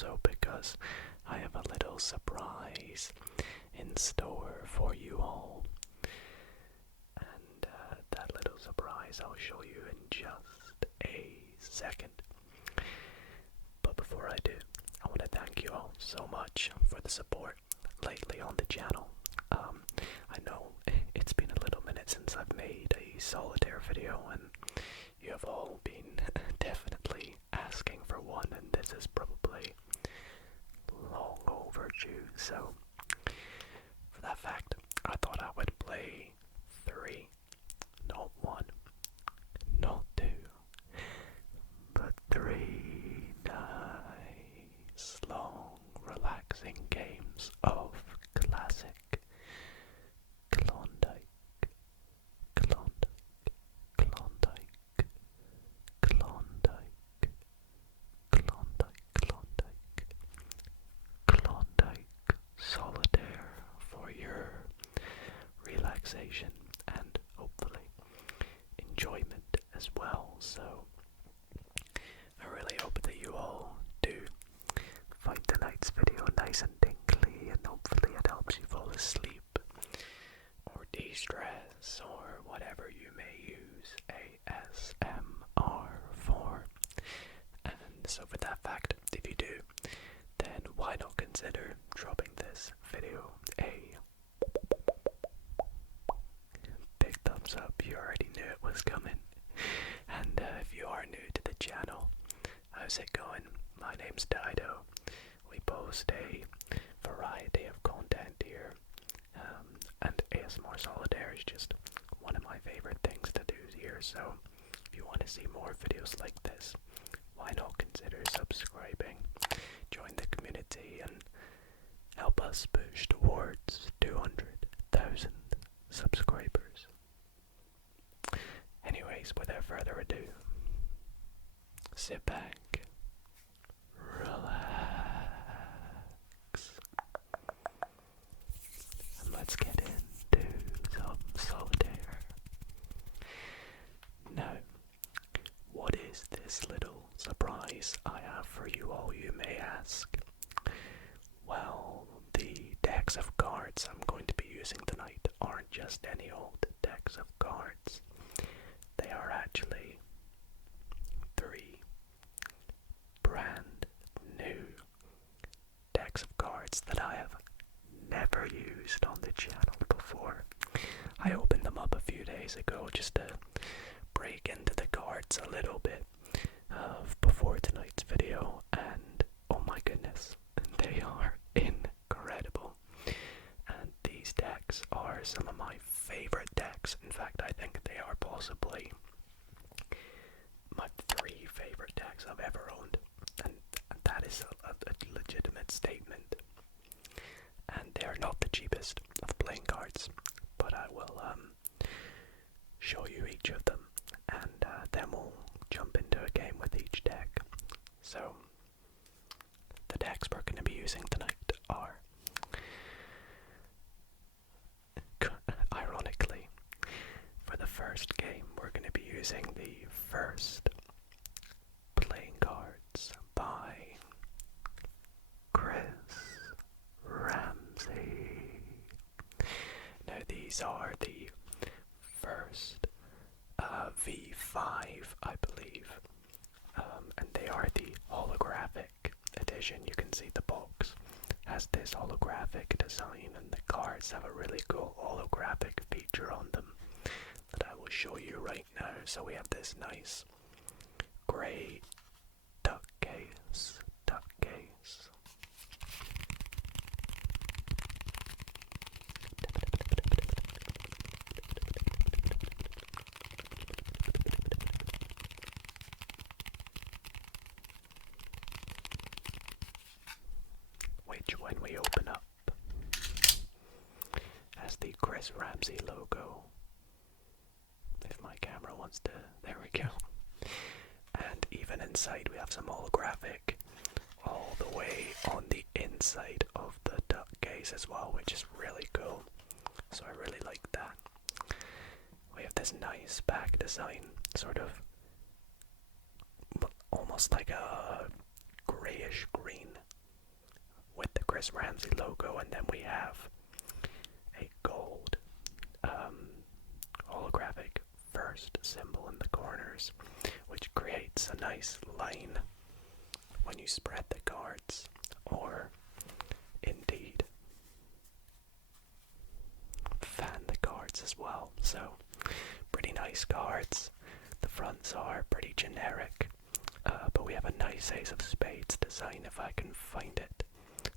also because I have a little surprise in store for you all. And that little surprise I'll show you in just a second. But before I do, I want to thank you all so much for the support lately on the channel. I know it's been a little minute since I've made a solitaire video, and you have all been definitely asking for one, and this is probably long overdue. So for that fact, I thought I would play 3, not 1, not 2, but 3 nice, long, relaxing games of classic Klondike, Klondike Solitaire for your relaxation and hopefully enjoyment as well. So I really hope that you all do find tonight's video nice and tingly, and hopefully it helps you fall asleep or de-stress or whatever you may use ASMR for. And so for that fact, if you do, then why not consider dropping this video a big thumbs up. You already knew it was coming. And if you are new to the channel, how's it going? My name's Dido. We post a variety of content here, and ASMR Solitaire is just one of my favorite things to do here. So if you want to see more videos like this, why not consider subscribing, join the community, and help us push towards 200,000 subscribers. Anyways, without further ado, sit back, relax, and let's get into some solitaire. Now, what is this little surprise I have for you all, you may ask? Well, the decks of cards I'm going to be using tonight aren't just any old decks of cards. They are actually 3 brand new decks of cards that I have never used on the channel before. I opened them up a few days ago just to break into the cards a little bit before tonight's video, and oh my goodness, they are incredible. And these decks are some of my favorite decks. In fact, I think they are possibly my 3 favorite decks I've ever owned, and that is a legitimate statement. And they are not the cheapest of playing cards, but I will show you each of them, and then we'll jump into a game with each deck. So the decks we're going to be using tonight are, ironically, for the first game we're going to be using the first playing cards by Chris Ramsey. Now these are the first V5, I believe, and they are the holographic edition. You can see the box has this holographic design, and the cards have a really cool holographic feature on them that I will show you right now. So we have this nice grey duck case. Which, when we open up, has the Chris Ramsey logo. If my camera wants to, there we go. And even inside we have some holographic all the way on the inside of the duck case as well, which is really cool. So I really like that. We have this nice back design, sort of almost like a grayish green with the Chris Ramsey logo, and then we have a gold holographic first symbol in the corners, which creates a nice line when you spread the cards, or indeed fan the cards as well. So pretty nice cards. The fronts are pretty generic, but we have a nice ace of spades design if I can find it.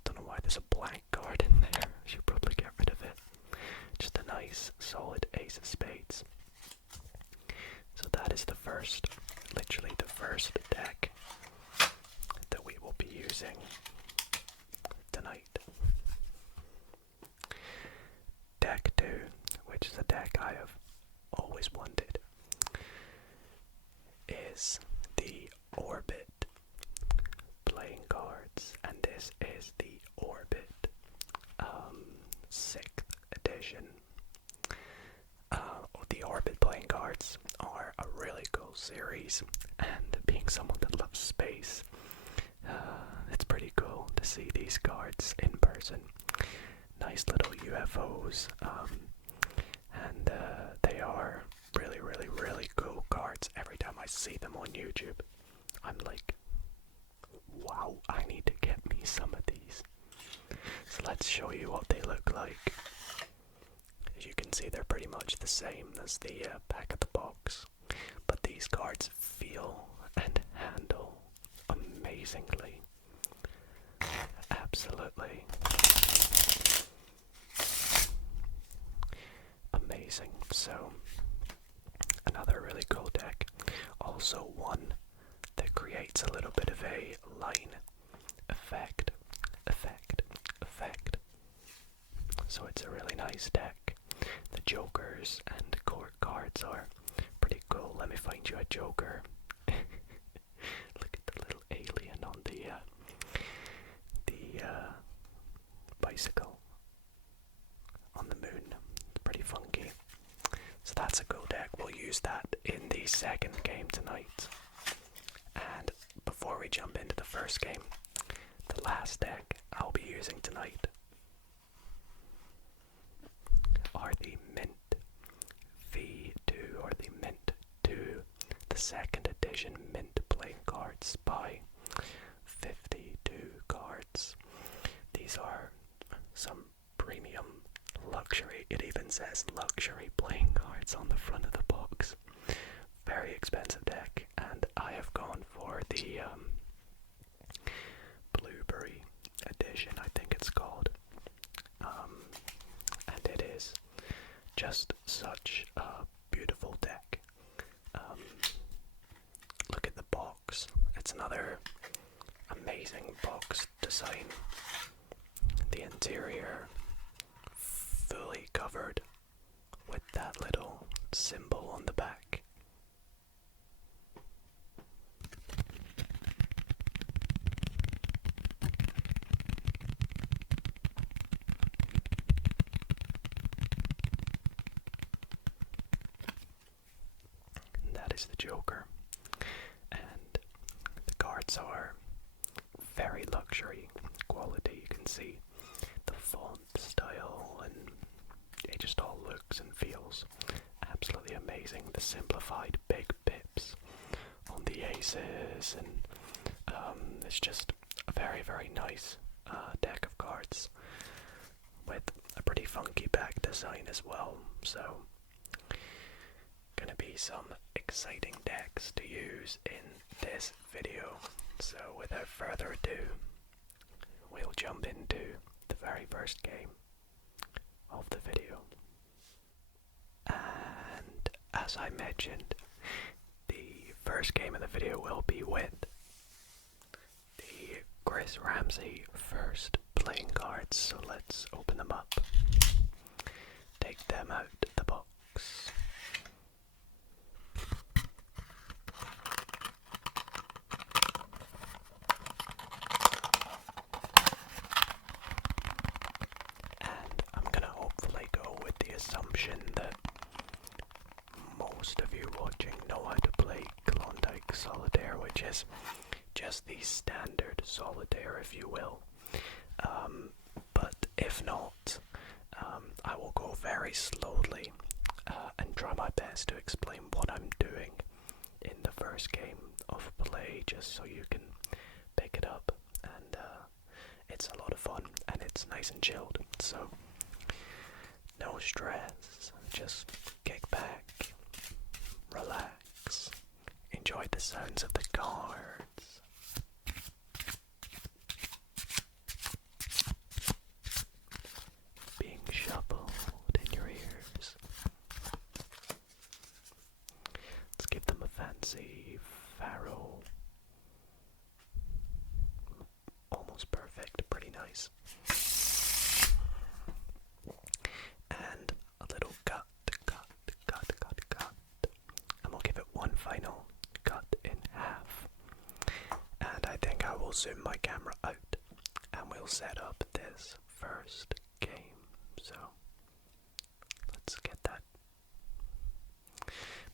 Don't know why there's a blank card in there. I should probably get rid of it. Just a nice solid ace of spades. So that is the first, literally the first deck that we will be using tonight. Deck 2, which is a deck I have always wanted, is the Orbit playing cards, and this is the Orbit 6th edition. The Orbit playing cards are a really cool series, and being someone that loves space, it's pretty cool to see these cards in person. Nice little UFOs, and they are really, really, really cool cards. Every time I see them on YouTube, I'm like, wow, I need to get me some of these. So let's show you what they look like. As you can see, they're pretty much the same as the back of the box, but these cards feel and handle amazingly. Absolutely amazing. So another really cool deck, also one that creates a little bit of a line effect. So it's a really nice deck. The jokers and the court cards are pretty cool. Let me find you a joker. Look at the little alien on the bicycle on the moon. It's pretty funky. So that's a cool deck. We'll use that in the second game tonight. And before we jump into the first game, the last deck I'll be using tonight are the Mint V2, or the Mint 2, the second edition Mint playing cards by 52 cards. These are some premium luxury, it even says luxury playing cards on the front of the box. Very expensive deck, and I have gone for the Blueberry edition, I think it's called. And it is just such a beautiful deck. Look at the box. It's another amazing box design. The interior fully covered with that little symbol on the back. That is the Joker, and the cards are very luxury quality. You can see the font style, and it just all looks and feels absolutely amazing. The simplified big pips on the aces, and it's just a very, very nice deck of cards with a pretty funky back design as well. So gonna be some exciting decks to use in this video. So without further ado, we'll jump into the very first game of the video. And as I mentioned, the first game of the video will be with the Chris Ramsey first playing cards. So let's open them up, take them out the box. Assumption that most of you watching know how to play Klondike Solitaire, which is just the standard solitaire, if you will. But if not, I will go very slowly and try my best to explain what I'm doing in the first game of play, just so you can pick it up. And it's a lot of fun, and it's nice and chilled, so no stress. Just kick back, relax, enjoy the sounds of the cards. Being shuffled in your ears. Let's give them a fancy faro. Almost perfect, pretty nice. And a little cut. And we'll give it one final cut in half. And I think I will zoom my camera out and we'll set up this first game. So let's get that.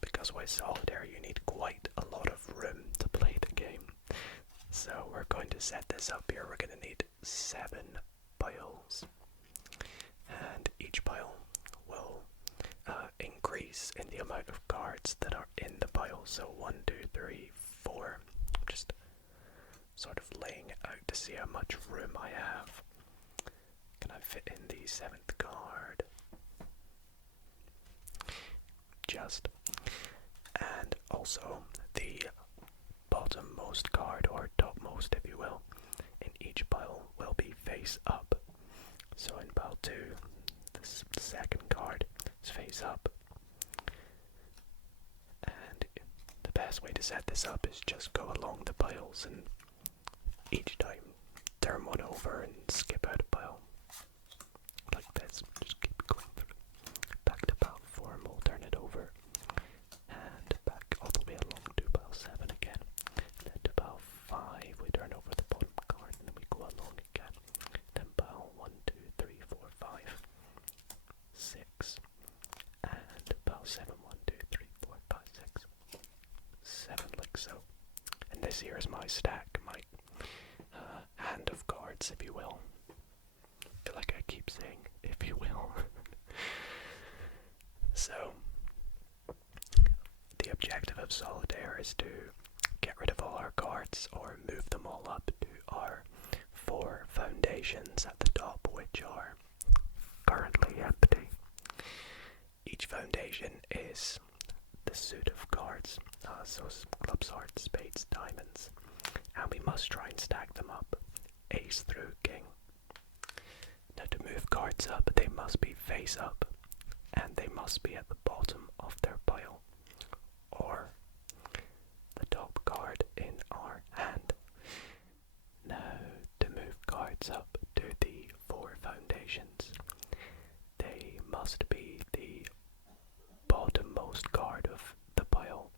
Because with Solitaire you need quite a lot of room to play the game. So we're going to set this up here. We're going to need 7 piles. And each pile will increase in the amount of cards that are in the pile. So 1, 2, 3, 4. Just sort of laying it out to see how much room I have. Can I fit in the 7th card? Just. And also the bottommost card, or topmost if you will, in each pile will be face up. So in pile 2, the second card is face up. And the best way to set this up is just go along the piles and each time turn one over and skip out a pile. Like this. Just keep going through. Back to pile 4 and we'll turn it over. And back all the way along to pile 7 again. Then to pile 5 we turn over the bottom card and then we go along again. Then pile 1, 2, 3, 4, 5, 6. And pile 7, 1, 2, 3, 4, 5, 6, 7, like so. And this here is my stack, my hand of cards, if you will. I feel like I keep saying, if you will. So, the objective of Solitaire is to get rid of all our cards or move them all up to our 4 foundations at the top, which are currently empty. Each foundation is the suit of cards, so clubs, hearts, spades, diamonds, and we must try and stack them up, ace through king. Now to move cards up, they must be face up, and they must be at the bottom of their pile, or the top card in our hand. Now to move cards up to the 4 foundations, they must be the bottommost card of the pile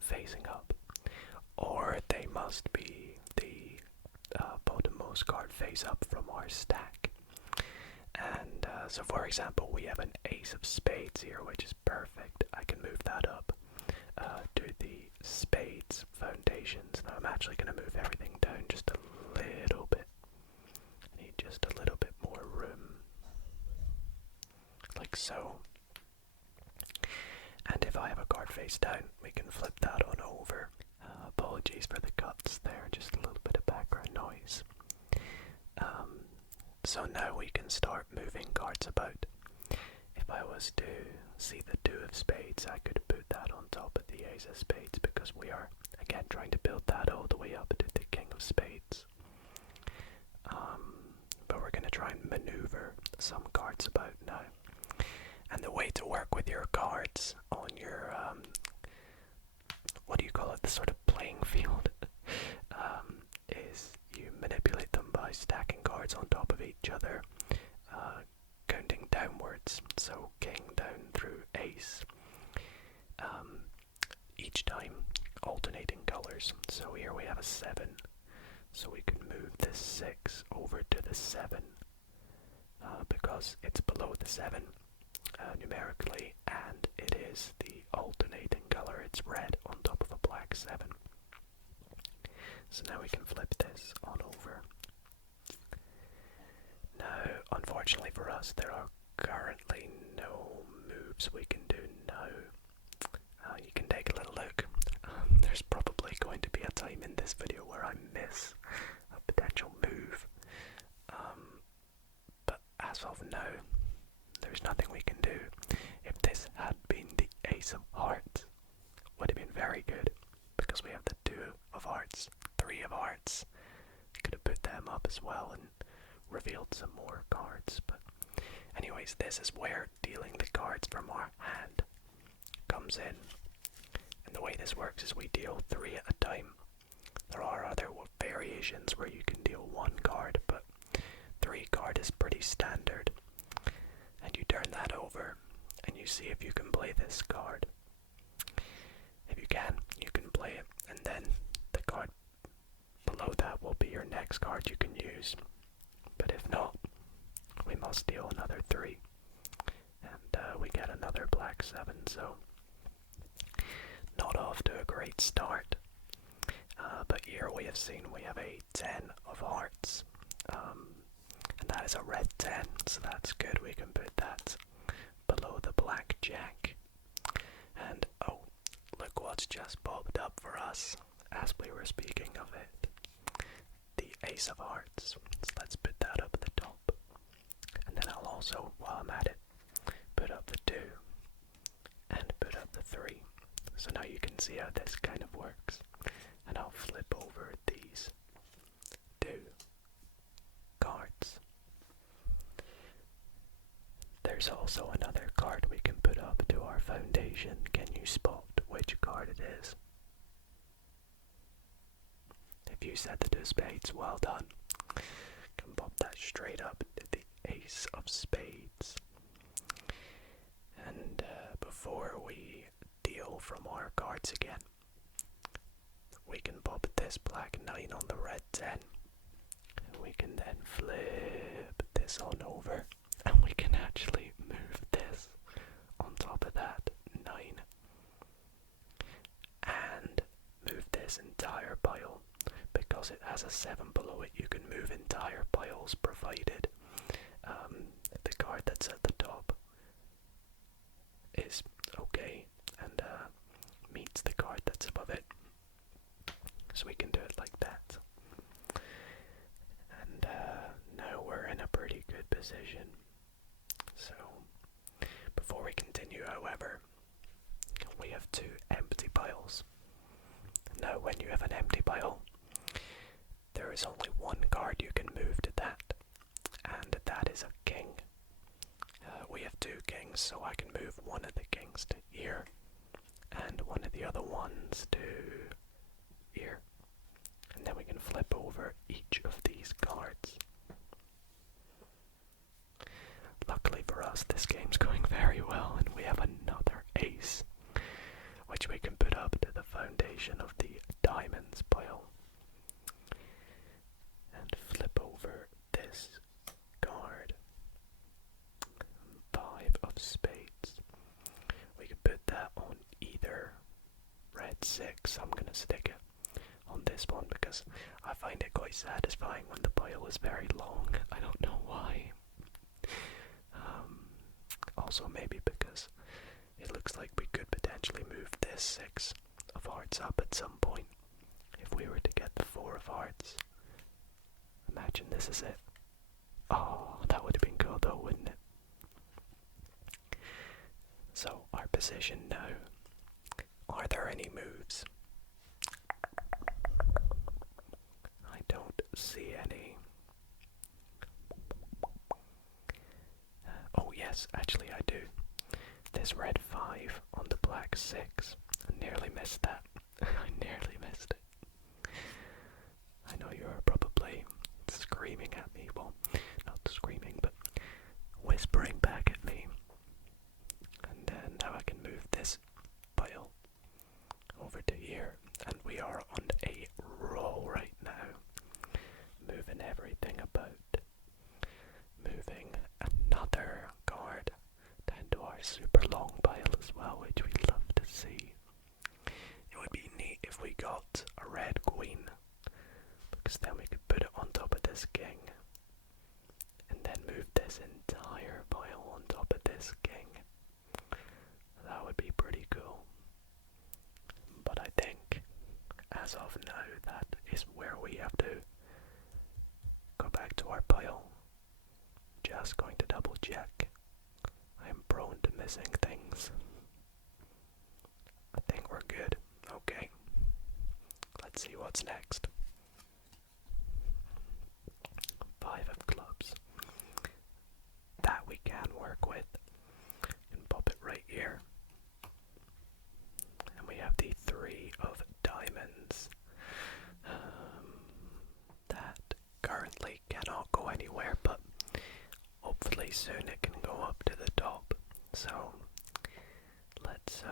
facing up, or they must be the bottommost card face up from our stack. And so for example, we have an ace of spades here, which is perfect. I can move that up to the spades foundations. Now I'm actually going to move everything down just a little bit. I need just a little bit more room, like so. And if I have a card face down, we can flip that on over. Apologies for the cuts there, just a little bit of background noise. So now we can start moving cards about. If I was to see the 2 of spades, I could put that on top of the ace of spades, because we are again trying to build that all the way up to the king of spades. But we're going to try and maneuver some cards about now. And the way to work with your cards on your, what do you call it, the sort of playing field, is you manipulate them by stacking cards on top of each other, counting downwards, so king down through ace, each time alternating colors. So here we have a 7, so we can move this 6 over to the 7, because it's below the 7. Numerically, and it is the alternating color. It's red on top of a black 7. So now we can flip this on over. unfortunately for us, there are currently no moves we can do now. You can take a little look. There's probably going to be a time in this video where I miss a potential move. But as of now, there's nothing we can do. If this had been the Ace of Hearts, would have been very good, because we have the 2 of Hearts, 3 of Hearts. Could have put them up as well and revealed some more cards. But anyways, this is where dealing the cards from our hand comes in. And the way this works is we deal 3 at a time. There are other variations where you can deal 1 card, but 3 card is pretty standard. And you turn that over and you see if you can play this card. If you can play it, and then the card below that will be your next card you can use. But if not, we must deal another 3. And we get another black 7, so not off to a great start. But here we have seen we have a 10 of Hearts. And that is a red 10, so that's good. We can put that below the black Jack. And oh, look what's just popped up for us as we were speaking of it. The Ace of Hearts. So let's put that up at the top. And then I'll also, while I'm at it, put up the 2 and put up the 3. So now you can see how this kind of works. And I'll flip over these 2 cards. There's also another card we can put up to our foundation. Can you spot which card it is? If you said the 2 spades, well done. Can pop that straight up to the Ace of Spades. And before we deal from our cards again, we can pop this black 9 on the red 10. And we can then flip this on over. And we can actually move this on top of that 9. And move this entire pile. Because it has a 7 below it, you can move entire piles, provided the card that's at the top is okay and meets the card that's above it. So we can do it like that. And now we're in a pretty good position. So before we continue, however, we have 2 empty piles. Now when you have an empty pile, there is only 1 card you can move to that, and that is a king. We have 2 kings, so I can move one of the kings to here, and one of the other ones to here. And then we can flip over each of these cards. Luckily for us, this game's going very well, and we have another ace, which we can put up to the foundation of the diamonds pile. And flip over this card. 5 of spades. We can put that on either red 6. I'm going to stick it on this one because I find it quite satisfying when the pile is very long. I don't know why. Also maybe because it looks like we could potentially move this 6 of Hearts up at some point if we were to get the 4 of Hearts. Imagine this is it. Oh, that would have been cool though, wouldn't it? So, our position now. Are there any moves? I don't see any. Oh yes, actually I do. This red 5 on the black 6. I nearly missed that. I nearly missed it. I know you're probably screaming at me. Well, not screaming, but whispering back at me. And then now I can move this pile over to here. And we are on a roll right now. Moving everything about. Moving another card down to our super long pile as well, which we love to see. It as of now, that is where we have to go back to our pile. Just going to double check. I am prone to missing things. I think we're good. Okay. Let's see what's next. 5 of clubs. That we can work with. And pop it right here. And we have the 3 of diamonds. That currently cannot go anywhere, but hopefully soon it can go up to the top. So let's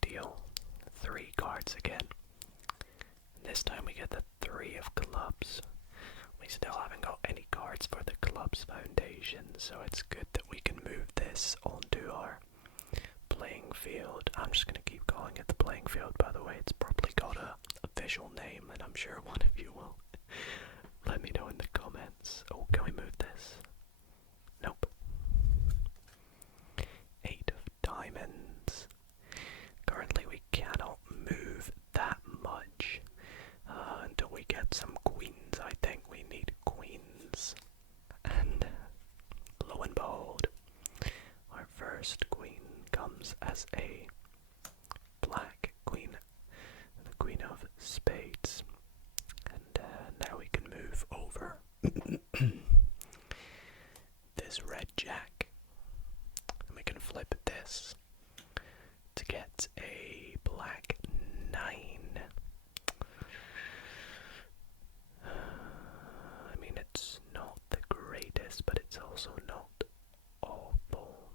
deal 3 cards again. This time we get the 3 of clubs. We still haven't got any cards for the clubs foundation, so it's good that we can move this onto our playing field. I'm just going to keep calling it the playing field, by the way. It's probably got a visual name, and I'm sure one of you will let me know in the comments. Oh, can we move this? Nope. 8 of diamonds. Currently we cannot move that much until we get some queens. I think we need queens. And lo and behold, our first queen comes as a black queen, the queen of spades. And now we can move over this red jack, and we can flip this to get a black 9. I mean, it's not the greatest, but it's also not awful.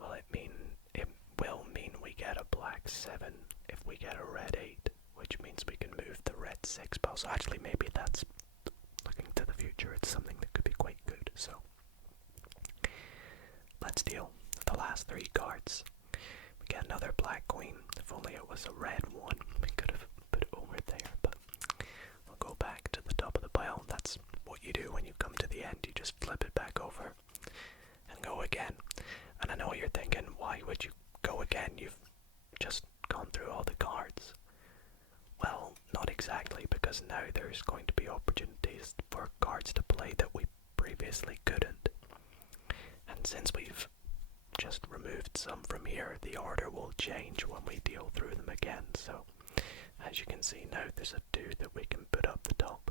Well, it will mean we get a black 7 if we get a red 8, which means we can move the red 6 pile. So actually maybe that's, looking to the future, it's something that could be quite good. So let's deal the last 3 cards. We get another black queen. If only it was a red one, we could have put it over there, but we'll go back to the top of the pile. That's what you do when you come to the end. You just flip it back over and go again. And I know what you're thinking, why would you go again? You've just gone through all the cards. Well, not exactly, because now there's going to be opportunities for cards to play that we previously couldn't. And since we've just removed some from here, the order will change when we deal through them again. So, as you can see now, there's a 2 that we can put up the top.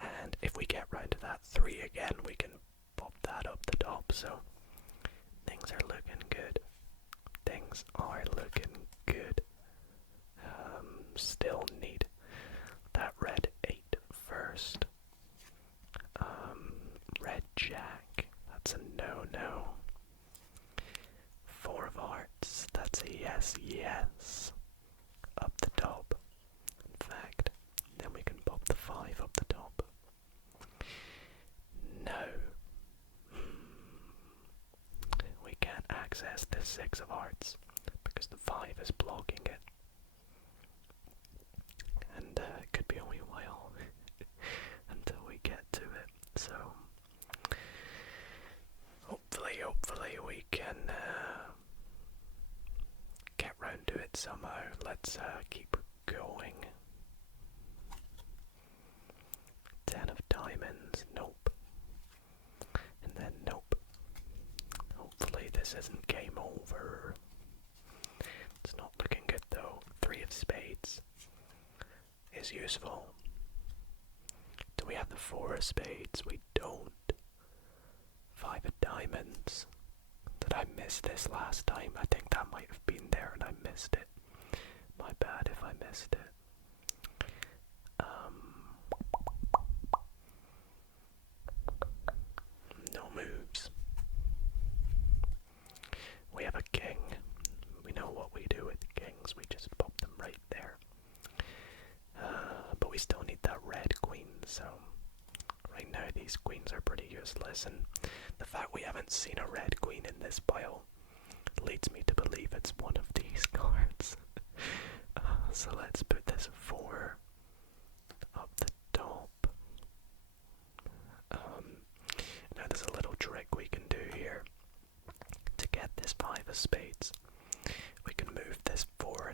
And if we get round to that 3 again, we can pop that up the top. So, things are looking good. Things are looking good. Still need that red 8 first. Red jack, that's a no-no. 4 of hearts, that's a yes. Up the top. In fact, then we can pop the 5 up the top. No. We can't access this 6 of hearts because the 5 is blocking it. And it could be a wee while until we get to it. So hopefully we can get round to it somehow. Let's keep going. 10 of diamonds, nope. And then nope. Hopefully this isn't game over. It's not looking good though. 3 of spades is useful. Do we have the 4 of spades? We don't. 5 of diamonds. Did I miss this last time? I think that might have been there and I missed it. My bad if I missed it. No moves. We have a king. We know what we do with the kings. We just pop them right there. But we still need that red queen, so right now these queens are pretty useless, and the fact we haven't seen a red queen in this pile leads me to believe it's one of these cards. So let's put this 4 up the top. Now there's a little trick we can do here. To get this 5 of spades, we can move this 4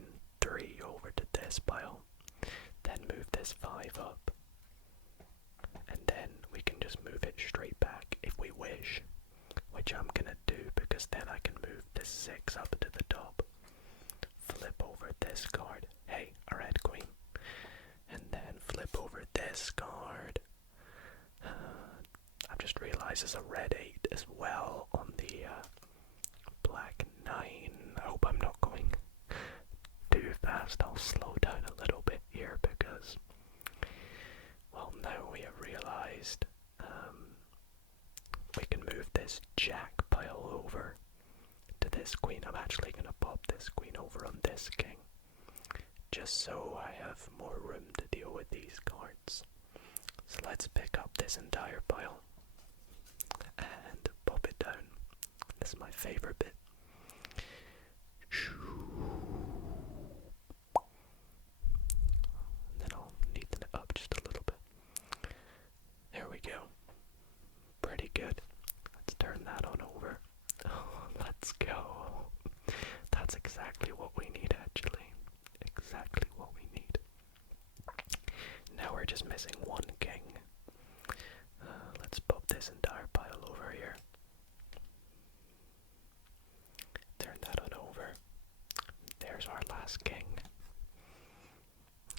this is a red 8 as well on the black 9. I hope I'm not going too fast. I'll slow down a little bit here because, well, now we have realized we can move this jack pile over to this queen. I'm actually going to pop this queen over on this king, just so I have more room to deal with these cards. So let's pick up this entire pile and pop it down. This is my favorite bit. And then I'll neaten it up just a little bit. There we go. Pretty good. Let's turn that on over. Oh, let's go. That's exactly what we need, actually. Exactly what we need. Now we're just missing one king. Let's pop this entire pile over here. Turn that on over. There's our last king.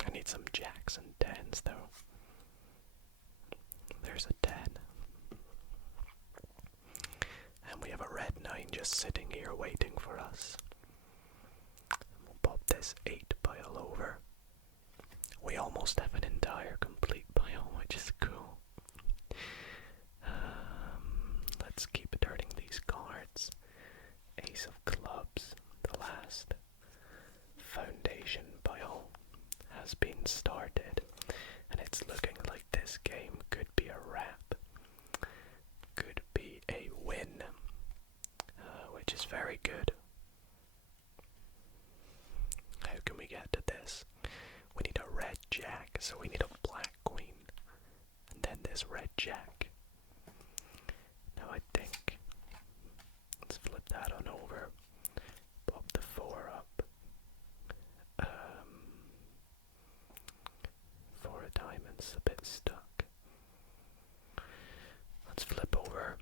I need some jacks and 10s though. There's a 10. And we have a red 9 just sitting here waiting for us. And we'll pop this 8 pile over. We almost have an entire complete pile, which is cool. Let's keep turning these cards. Ace of clubs, the last foundation pile has been started, and it's looking like this game could be a wrap, could be a win, which is very good. How can we get to this? We need a red jack, so we need a black queen, and then this red jack. Now I think, let's flip that on over, pop the 4 up. 4 of diamonds, a bit stuck. Let's flip over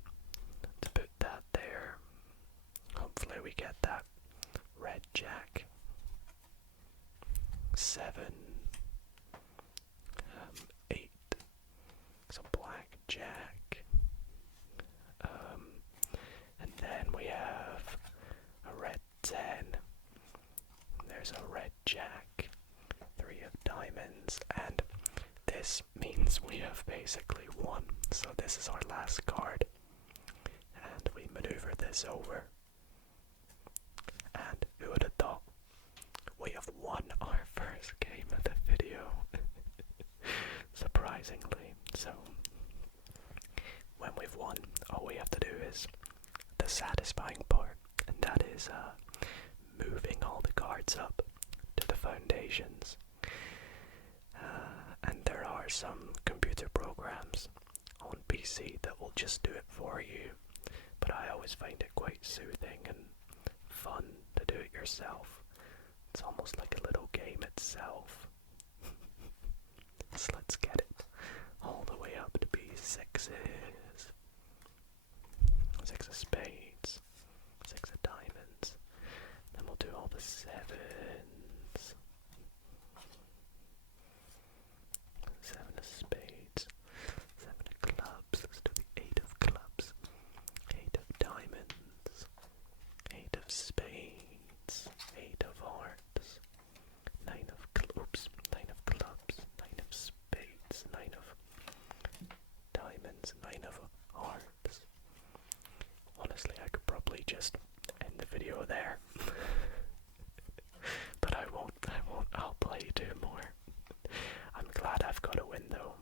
to put that there. Hopefully we get that red jack. 7, 8, so black jack, and then we have a red 10, there's a red jack, 3 of diamonds, and this means we have basically won. So this is our last card, and we maneuver this over, and who would have thought? We have won our first game of the video. Surprisingly. So, when we've won, all we have to do is the satisfying part, and that is moving all the cards up to the foundations. And there are some computer programs on PC that will just do it for you, but I always find it quite soothing and fun to do it yourself. It's almost like a little game itself. So let's get it all the way up to be 6s. 6 of spades. 6 of diamonds. Then we'll do all the 7s. 7 of spades. 7 of clubs. Let's do the 8 of clubs. 8 of diamonds. 8 of spades. 8 of hearts. 9 of clubs. 9 of clubs. 9 of spades. 9 of diamonds. 9 of hearts. Honestly, I could probably just end the video there. But I won't. I'll play 2 more. I'm glad I've got a win though.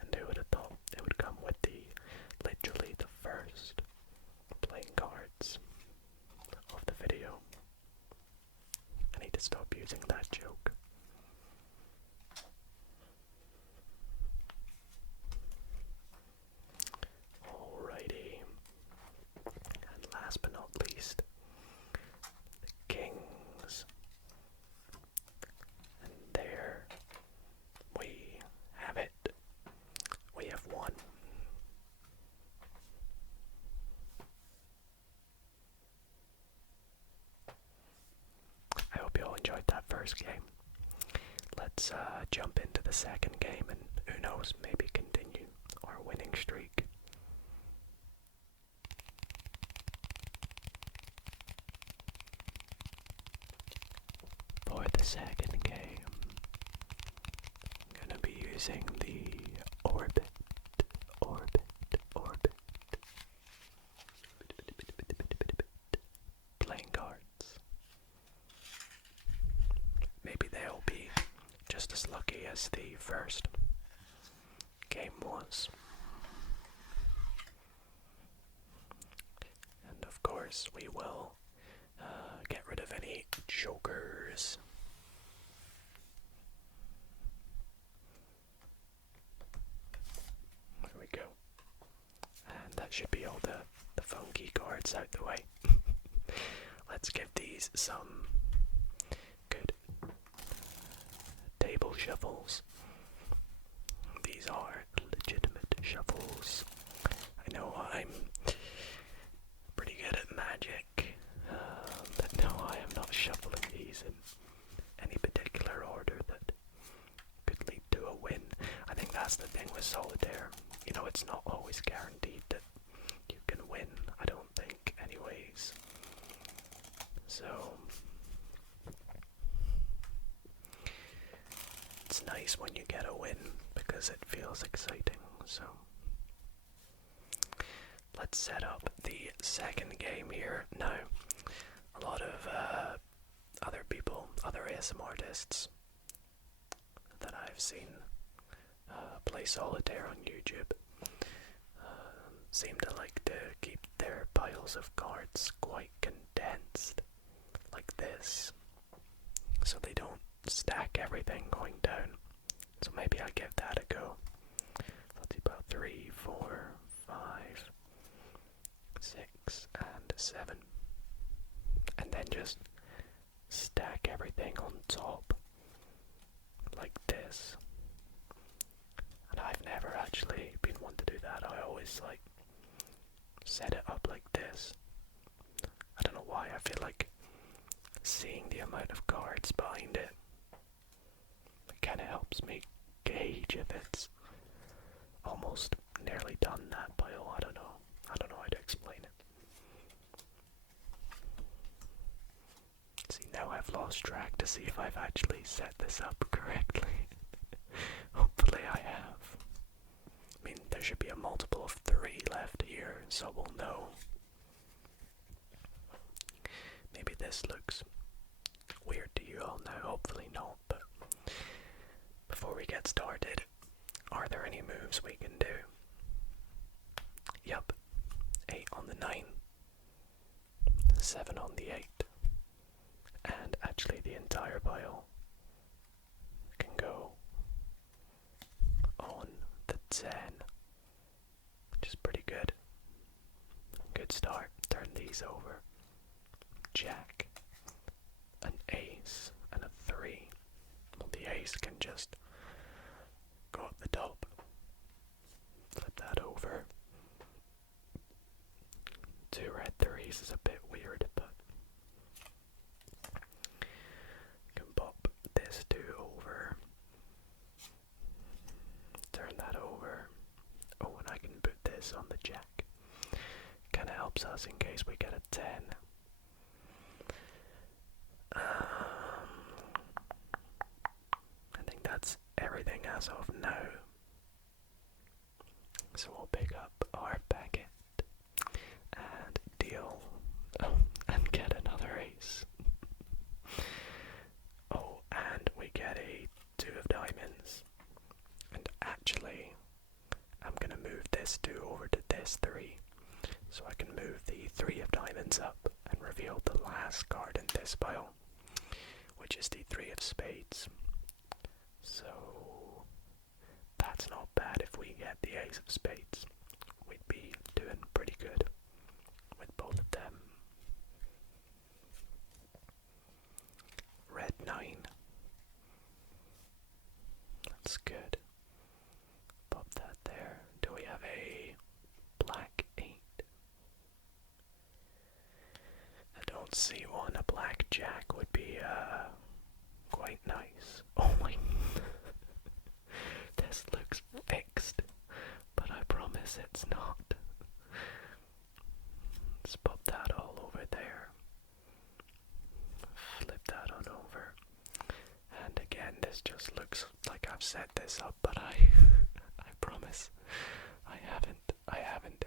And who would have thought it would come with literally the first playing cards of the video. I need to stop using that joke. Alrighty. And last but not least, the kings. And there we have it. We have won. I hope you all enjoyed that first game. Let's jump into the second game and who knows, maybe continue our winning streak. second game, I'm gonna be using the Orbit playing cards. Maybe they'll be just as lucky as the first game was. And of course, we will get rid of any jokers. There we go. And that should be all the funky cards out the way. Let's give these some good table shuffles. These are legitimate shuffles. I know I'm pretty good at magic, but no, I am not shuffling these in any particular order that could lead to a win. I think that's the thing with Solitaire. You know, it's not always guaranteed that you can win, I don't think, anyways. So, it's nice when you get a win because it feels exciting. So, let's set up the second game here. Now, a lot of other people, other ASMR artists that I've seen play Solitaire on YouTube seem to like to keep their piles of cards quite condensed, like this, so they don't stack everything going down. So maybe I'll give that a go. Let's see, about 3, 4, 5, 6, and 7. And then just stack everything on top, like this. And I've never actually been one to do that. I always set it up like this. I don't know why. I feel like seeing the amount of cards behind it kind of helps me gauge if it's almost nearly done that pile. I don't know how to explain it. See, now I've lost track to see if I've actually set this up correctly. Hopefully I have. I mean, there should be a multiple of 3 left here, so we'll know. Maybe this looks weird to you all now, hopefully not, but before we get started, are there any moves we can do? Yup. 8 on the 9, 7 on the 8, and actually the entire pile can go on the 10, which is pretty good. Good start. Turn these over. Jack, an ace, and a 3. Well, the ace can just go up the top. Flip that over. 2 red 3s is a bit weird, but can pop this 2 over. Turn that over. Oh, and I can put this on the jack. Kinda helps us in case we get a 10. I think that's everything as of now. So we'll pick up our packet and deal. Oh, and get another ace. Oh, and we get a 2 of diamonds. And actually, I'm gonna move this 2 over to this 3. So I can move the 3 of diamonds up and reveal the last card in this pile, which is the 3 of spades. So that's not bad. If we get the ace of spades, we'd be doing pretty good with both of them. Red 9. That's good. Pop that there. Do we have a black 8? I don't see one. A black jack would be quite nice. Oh my. This looks fixed, but I promise it's not. Let's pop that all over there. Flip that on over. this just looks like I've set this up, but I promise I haven't,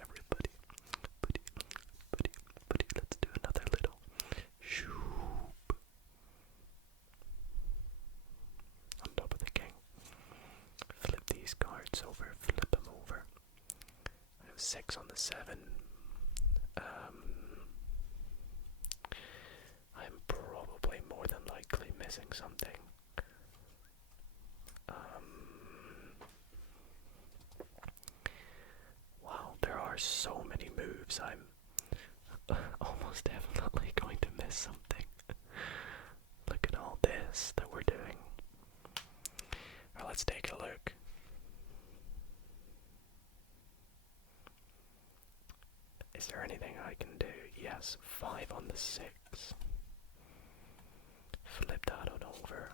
everybody. Buddy, let's do another little shoop on top of the king. Flip these cards over, flip them over. I have 6 on the 7. I'm probably more than likely missing something. Wow, there are so many moves. I'm almost definitely going to miss something. Look at all this that we're doing. Alright, let's take a look. Is there anything I can do? Yes, 5 on the 6. Flip that on over.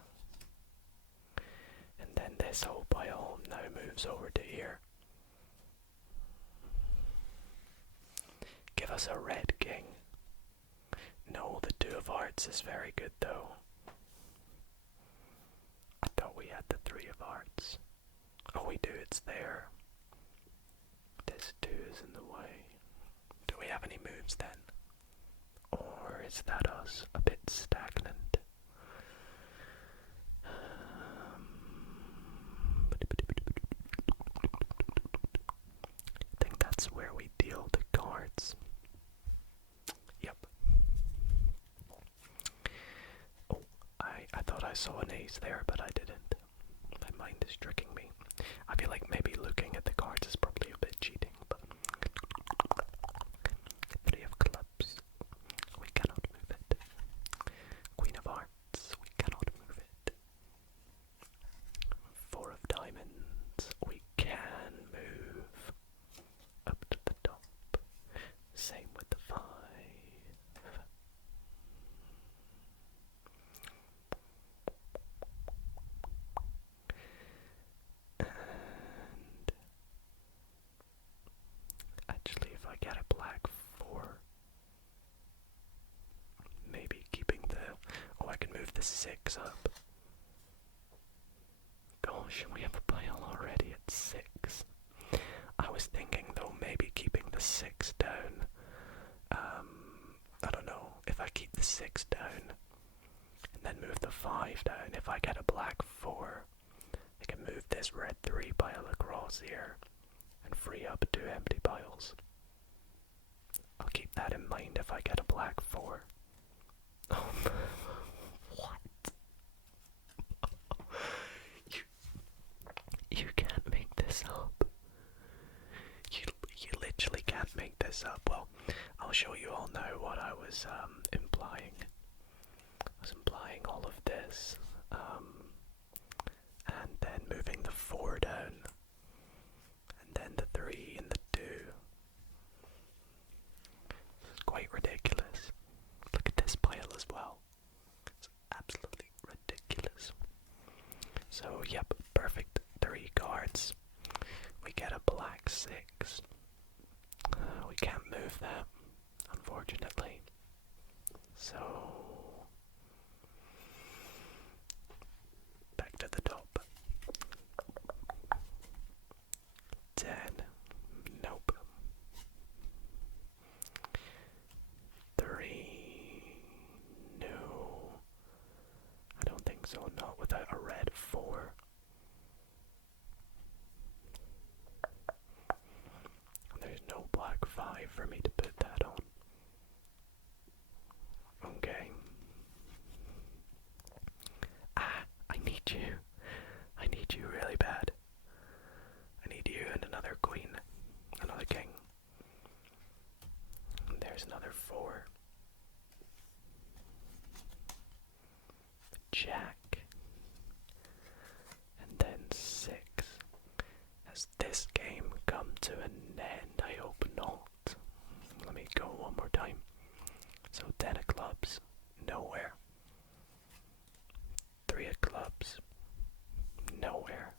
And then this whole pile now moves over to here. Give us a red king. No, the 2 of hearts is very good though. I thought we had the 3 of hearts. Oh, we do, it's there. This 2 is in the way. Do we have any moves then? Or is that us a bit stagnant? I think that's where we deal the cards. Yep. Oh, I thought I saw an ace there, but I didn't. My mind is tricking me. I feel like maybe looking at the cards is probably a bit cheating, but 3 of clubs. We cannot move it. Queen of hearts. We cannot move it. 4 of diamonds. We can move up to the top. Same with the 5. And actually, if I get a black 4, maybe keeping the... Oh, I can move the 6 up. Gosh, we have a pile already at 6. I was thinking though, maybe keeping the 6 down. I don't know, if I keep the 6 down and then move the 5 down, if I get a black 4, I can move this red 3 pile across here and free up 2 empty piles. I'll keep that in mind if I get a black 4. Oh, what? You can't make this up. You literally can't make this up. Well, I'll show you all now what I was implying. I was implying all of this, and then moving the 4 down, and then the 3 and the 2. It's quite ridiculous. Look at this pile as well. It's absolutely ridiculous. So, yep, perfect 3 cards. We get a black 6. We can't move that, unfortunately. So, back to the top. 10. Nope. 3. No. I don't think so, not without a red 4. There's no black 5 for me to put that on. Okay. I need you. I need you really bad. I need you and another queen. Another king. And there's another 4. Jack. And then 6. Has this game come to an end? I hope not. Let me go one more time. So 10 of clubs, nowhere. 3 of clubs, nowhere.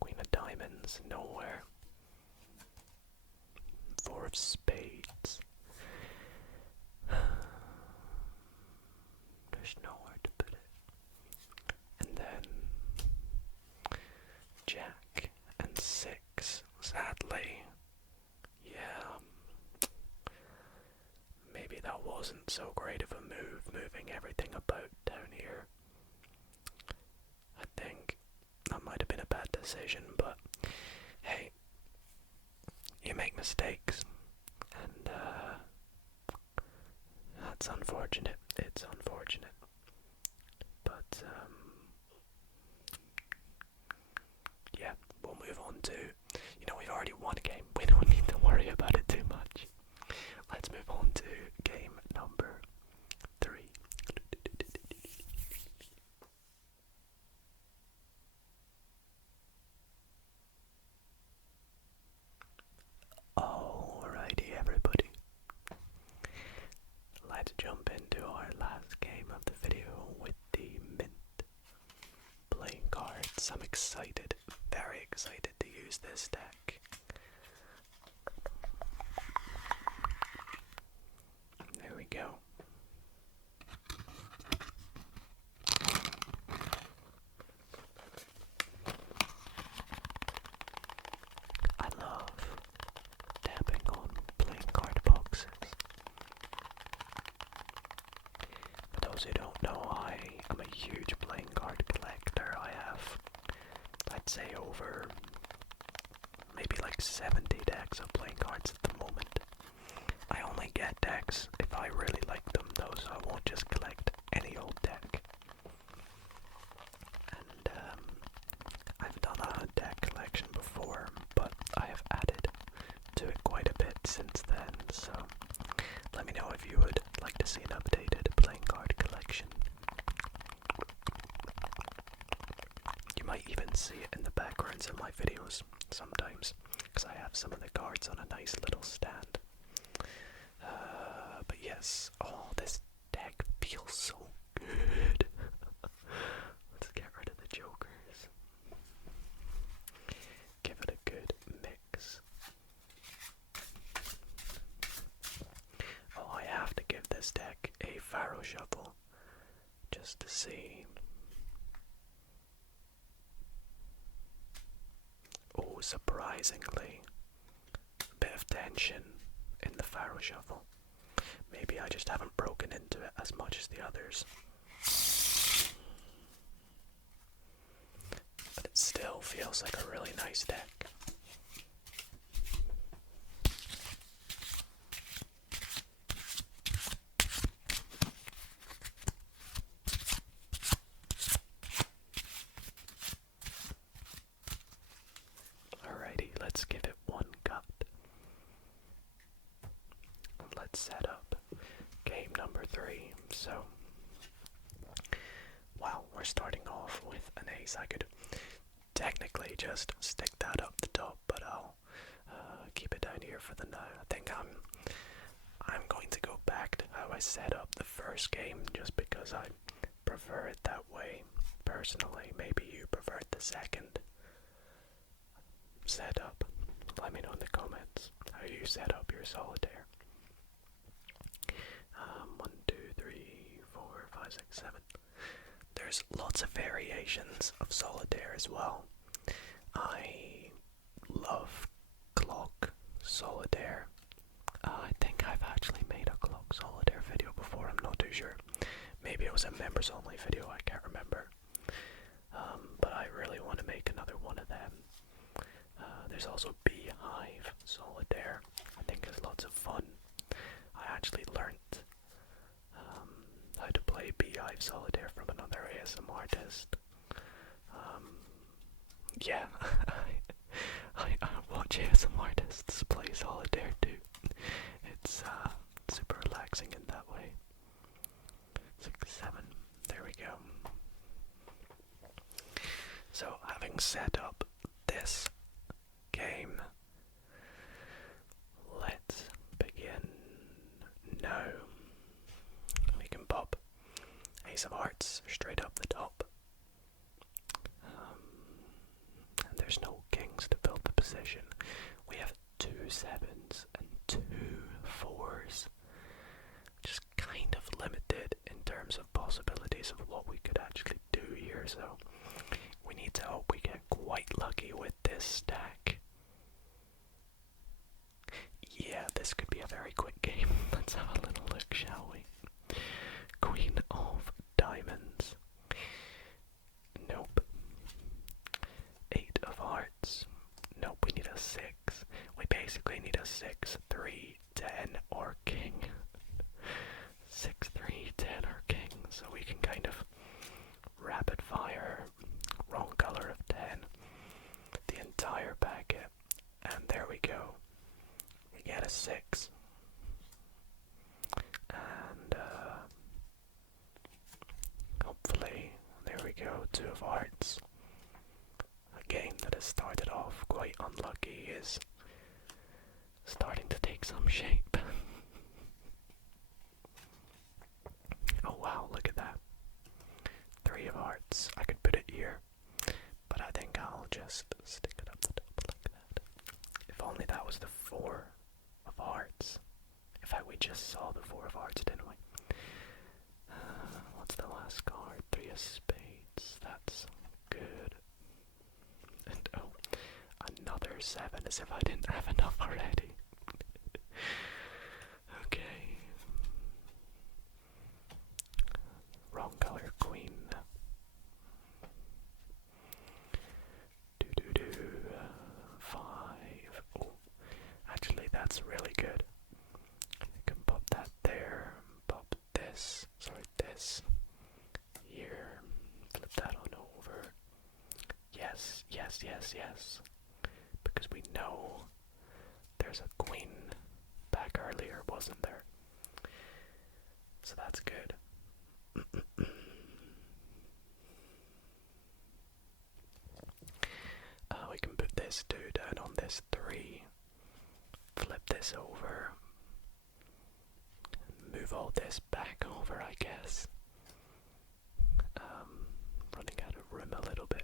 Queen of diamonds, nowhere. 4 of spades. There's nowhere to put it. decision, but hey, you make mistakes, and that's unfortunate. It's unfortunate, but yeah, we'll move on to, we've already won a game. We don't need to worry about it too much. Let's move on to game number 3. Alrighty, everybody. Let's jump into our last game of the video with the mint playing cards. I'm excited, very excited to use this deck. There we go. I love tapping on playing card boxes. For those who don't know, I am a huge playing card collector. I have, I'd say, over maybe like 70 decks of playing cards at the moment. I only get decks if I really like them though, so I won't just collect any old deck. And I've done a deck collection before, but I have added to it quite a bit since then, so let me know if you would like to see an updated playing card collection. You might even see it in the backgrounds of my videos sometimes, because I have some of the cards on a nice little stand. But yes, this deck feels so good. Let's get rid of the jokers. Give it a good mix. I have to give this deck a Pharaoh shuffle just to see. Surprisingly, a bit of tension in the Pharaoh shuffle. Maybe I just haven't broken into it as much as the others. But it still feels like a really nice deck. Alrighty, let's give it one cut. Let's set up game number 3. So, wow, we're starting off with an ace. I could technically just stick that up the top, but I'll keep it down here for the now. I think I'm going to go back to how I set up the first game, just because I prefer it that way personally. Maybe you prefer the second setup. Let me know in the comments how you set up your solitaire. 1, 2, 3, 4, 5, 6, 7. There's lots of variations of solitaire as well. I love clock solitaire. I think I've actually made a clock solitaire video before, I'm not too sure. Maybe it was a members only video, I can't remember. But I really want to make another one of them. There's also beehive solitaire. I think it's lots of fun. I actually learnt how to play beehive solitaire from another ASMR artist. Yeah, I watch ASMR artists play solitaire too. It's super relaxing in that way. 6, 7, there we go. So, having set up this game, let's begin now. We can pop Ace of Hearts straight up the top. And there's no kings to build the position. We have 2 7s and 2 4s, which is kind of limited in terms of possibilities of what we could actually do here, so we need to hope we get quite lucky with this stack. Yeah, this could be a very quick game. Let's have a little look, shall we? Queen of Diamonds. Nope. 8 of go. We get a 6. And hopefully, there we go, 2 of hearts. A game that has started off quite unlucky is starting to take some shape. Oh wow, look at that. 3 of hearts. I could put it here, but I think I'll just stick it up the top like that. If only that was the 4 of hearts. In fact, we just saw the 4 of hearts, didn't we? What's the last card? 3 of spades. That's good. And oh, another 7, as if I didn't have enough already. Okay. Wrong color, queen. Do. 5. Oh, actually, that's really good. I can pop that there. Pop this. Sorry, this. Here. Flip that on over. Yes, yes, yes, yes. Because we know there's a queen back earlier, wasn't there? So that's good. We can put this 2 down on this 3. Flip this over. Move all this back over, I guess. Running out of room a little bit.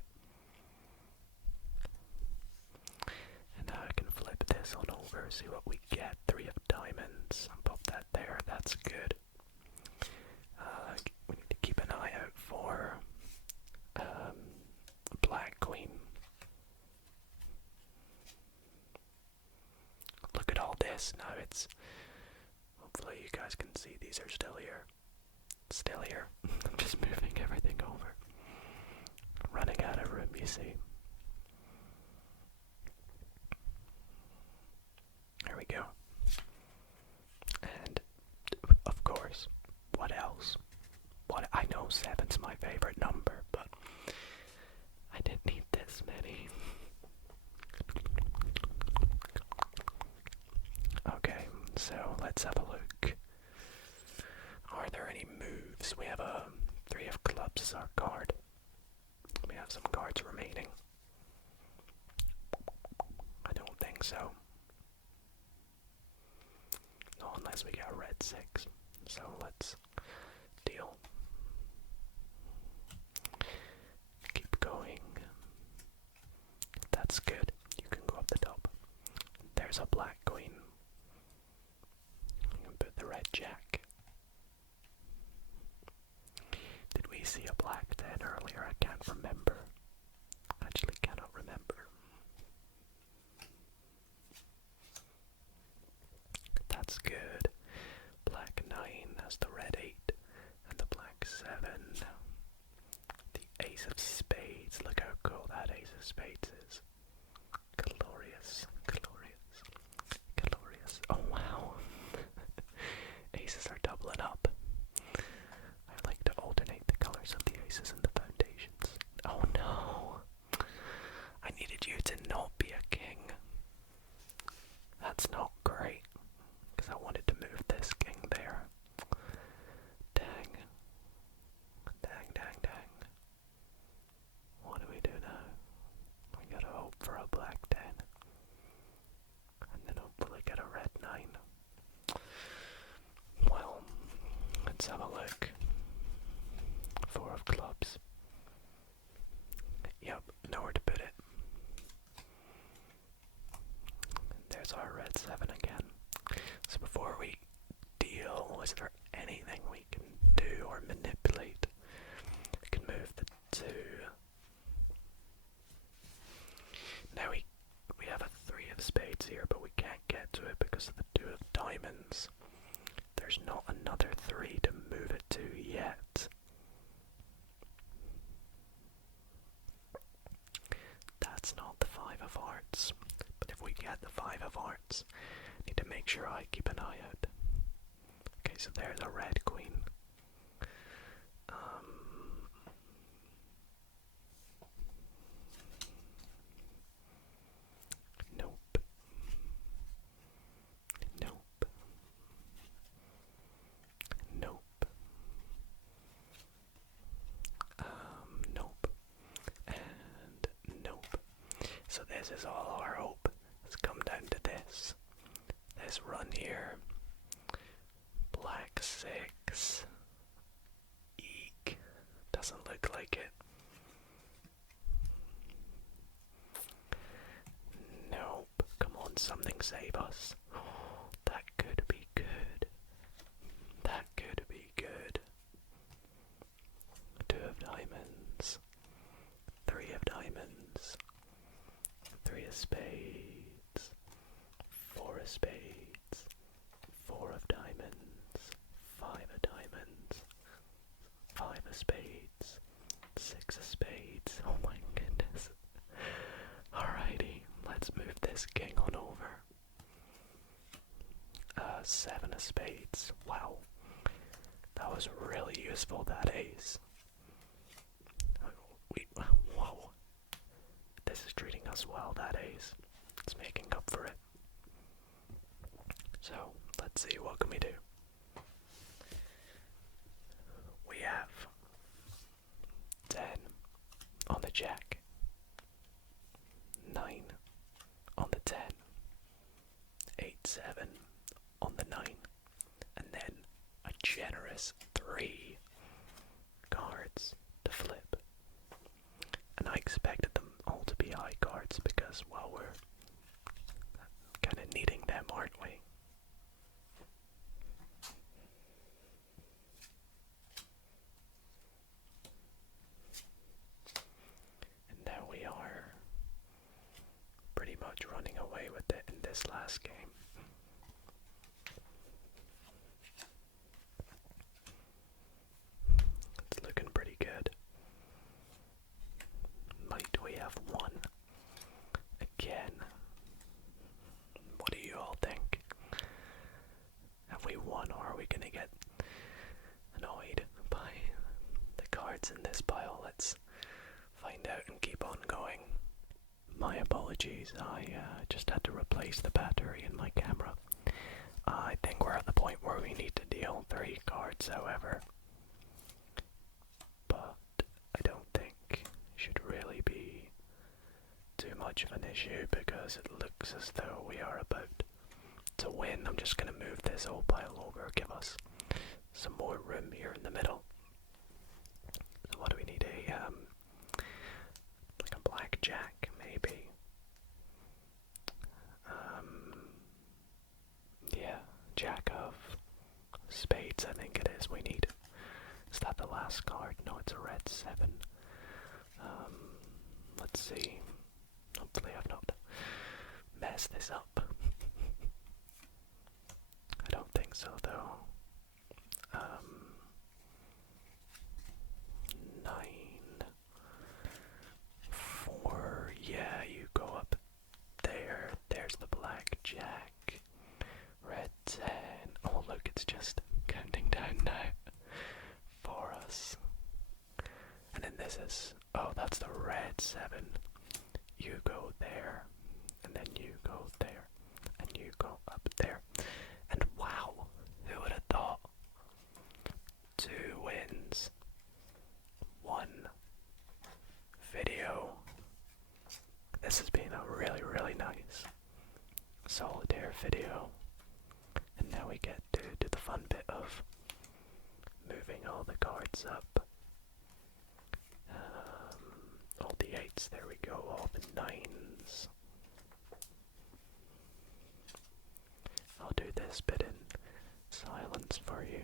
And now I can flip this on over, see what we get. 3 of diamonds. Pop that there, that's good. We need to keep an eye out for black queen. Look at all this. Now it's... Hopefully you guys can see these are still here. Still here. I'm just moving everything over. Running out of room, you see. There we go. And, of course, what else? I know 7's my favorite number, but I didn't need this many. Okay, so let's have a look. Are there any moves? We have a 3 of clubs as our card. We have some cards remaining. I don't think so. No, unless we get a red 6. So let's deal. Keep going. That's good. You can go up the top. There's a black queen. You can put the red jack. Did we see a black 10 earlier? I can't remember. Actually cannot remember. That's good. Black 9 has the red 8 and the black 7. The ace of spades. Look how cool that ace of spades is. Glorious, glorious, glorious. Oh wow. Aces are doubling up. I like to alternate the colors of the aces and the foundations. Oh no. I needed you to not be a king. That's not great. Because I wanted to move this king there. Dang. Dang, dang, dang. What do we do now? We gotta hope for a black 10. And then hopefully get a red 9. Well, let's have a look. 4 of clubs. Yep, nowhere to put it. There's our red 7 again. So before we deal, is there anything we can do or manipulate? We can move the 2. Now we have a 3 of spades here, but we can't get to it because of the 2 of diamonds. There's not another 3 to move it to yet. That's not the 5 of hearts. But if we get the 5 of hearts, I need to make sure I keep an eye out. Okay, so there's a red queen. Nope. this is all our hope has come down to this. This run here. Black 6. Eek. Doesn't look like it. Nope. Come on, something save us. That could be good. That could be good. 2 of diamonds. 3 of diamonds. 3 of spades. 4 of spades. 4 of diamonds. 5 of diamonds. 5 of spades. 6 of spades. Oh my goodness. Alrighty, let's move this king on over. 7 of spades. Wow. That was really useful, that ace. Whoa. This is treating us well, that ace. It's making up for it. So, let's see, what can we do? We have 10 on the jack, 9 on the 10, 8, 7 on the 9, and then a generous 3 cards to flip. And I expected them all to be high cards because, well, we're kind of needing them, aren't we? And now we are pretty much running away with it in this last game. It's looking pretty good. Might we have won again? What do you all think? Have we won, or are we gonna get annoyed by the cards in this pile? Let's find out and keep on going. My apologies, I just had to replace the battery in my camera. I think we're at the point where we need to deal 3 cards, however. But I don't think it should really be too much of an issue because it looks as though we are about to win. I'm just going to move this whole pile over, give us some more room here in the middle. So what do we need? Like a black jack, maybe. Yeah, jack of spades, I think it is. We need. Is that the last card? No, it's a red 7. Let's see. Hopefully I've not messed this up. I don't think so, though. 9, 4, yeah, you go up there. There's the black jack. Red 10. Oh, look, it's just counting down now for us. And then this is, oh, that's the red 7. You go there, and then you go there, and you go up there. And wow, who would have thought? 2 wins, 1 video. This has been a really, really nice solitaire video. And now we get to do the fun bit of moving all the cards up. All the 8s, there we go, all the 9s. I'll do this bit in silence for you.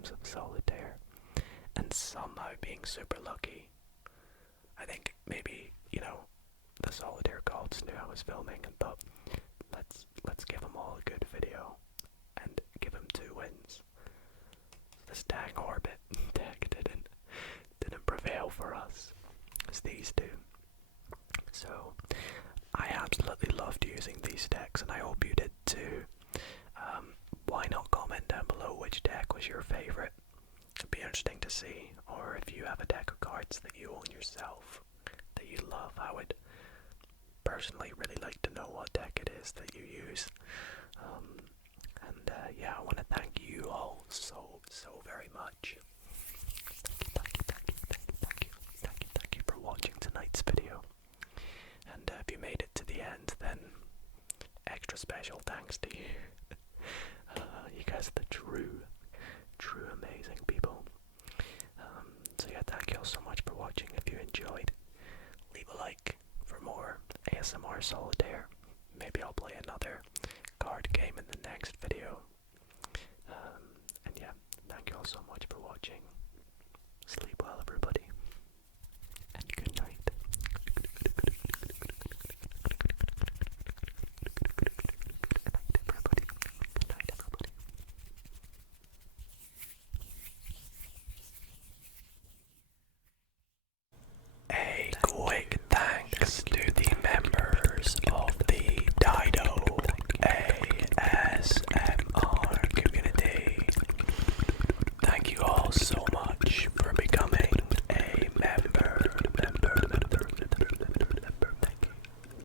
games of solitaire, and somehow being super lucky. I think maybe, the solitaire gods knew I was filming and thought, let's give them all a good video and give them 2 wins. This dang orbit deck didn't prevail for us. It's these 2. So I absolutely loved using these decks, and I hope you did too. Why not comment down below which deck was your favourite? It'd be interesting to see. Or if you have a deck of cards that you own yourself that you love, I would personally really like to know what deck it is that you use. Yeah, I want to thank you all so very much. Thank you for watching tonight's video. And if you made it to the end, then extra special thanks to you. You guys are the true amazing people. So yeah, thank you all so much for watching. If you enjoyed, leave a like for more ASMR Solitaire. Maybe I'll play another card game in the next video. And yeah, thank you all so much for watching. Sleep well, everybody.